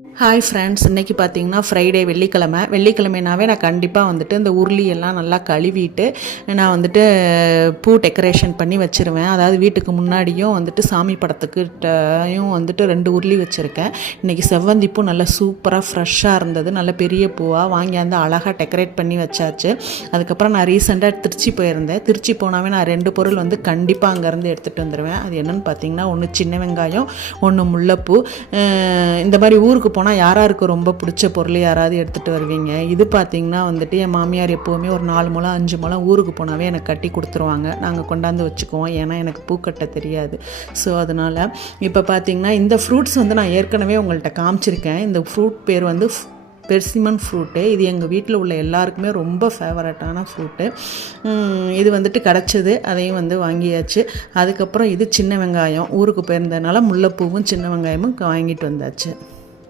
Hi friends, இன்றைக்கி பார்த்தீங்கன்னா Friday வெள்ளிக்கிழமைனாவே நான் கண்டிப்பாக வந்துட்டு இந்த உருளி எல்லாம் நல்லா கழுவிட்டு நான் வந்துட்டு பூ டெக்கரேஷன் பண்ணி வச்சுருவேன். அதாவது வீட்டுக்கு முன்னாடியும் வந்துட்டு சாமி படத்துக்கிட்டையும் வந்துட்டு 2 உருளி வச்சுருக்கேன். இன்றைக்கி செவ்வந்தி பூ நல்லா சூப்பராக ஃப்ரெஷ்ஷாக இருந்தது, நல்ல பெரிய பூவாக வாங்கியாந்து அழகாக டெக்கரேட் பண்ணி வச்சாச்சு. அதுக்கப்புறம் நான் ரீசெண்டாக திருச்சி போயிருந்தேன். திருச்சி போனாவே நான் 2 பொருள் வந்து கண்டிப்பாக அங்கேருந்து எடுத்துகிட்டு வந்துடுவேன். அது என்னென்னு பார்த்தீங்கன்னா, ஒன்று சின்ன வெங்காயம், ஒன்று முல்லைப்பூ. இந்த மாதிரி ஊருக்கு போனால் யாராருக்கு ரொம்ப பிடிச்ச பொருள் யாராவது எடுத்துகிட்டு வருவீங்க. இது பார்த்திங்கன்னா வந்துட்டு என் மாமியார் எப்போவுமே ஒரு 4 முழம் 5 முழம் ஊருக்கு போனாவே எனக்கு கட்டி கொடுத்துருவாங்க. நாங்கள் கொண்டாந்து வச்சுக்குவோம், ஏன்னா எனக்கு பூ கட்ட தெரியாது. ஸோ அதனால் இப்போ பார்த்திங்கன்னா இந்த ஃப்ரூட்ஸ் வந்து நான் ஏற்கனவே உங்கள்கிட்ட காமிச்சிருக்கேன். இந்த ஃப்ரூட் பேர் வந்து பெர்சிமன் ஃப்ரூட்டு. இது எங்கள் வீட்டில் உள்ள எல்லாருக்குமே ரொம்ப ஃபேவரட்டான ஃப்ரூட்டு. இது வந்துட்டு கிடச்சிது, அதையும் வந்து வாங்கியாச்சு. அதுக்கப்புறம் இது சின்ன வெங்காயம், ஊருக்கு போயிருந்ததுனால முல்லைப்பூவும் சின்ன வெங்காயமும் வாங்கிட்டு வந்தாச்சு.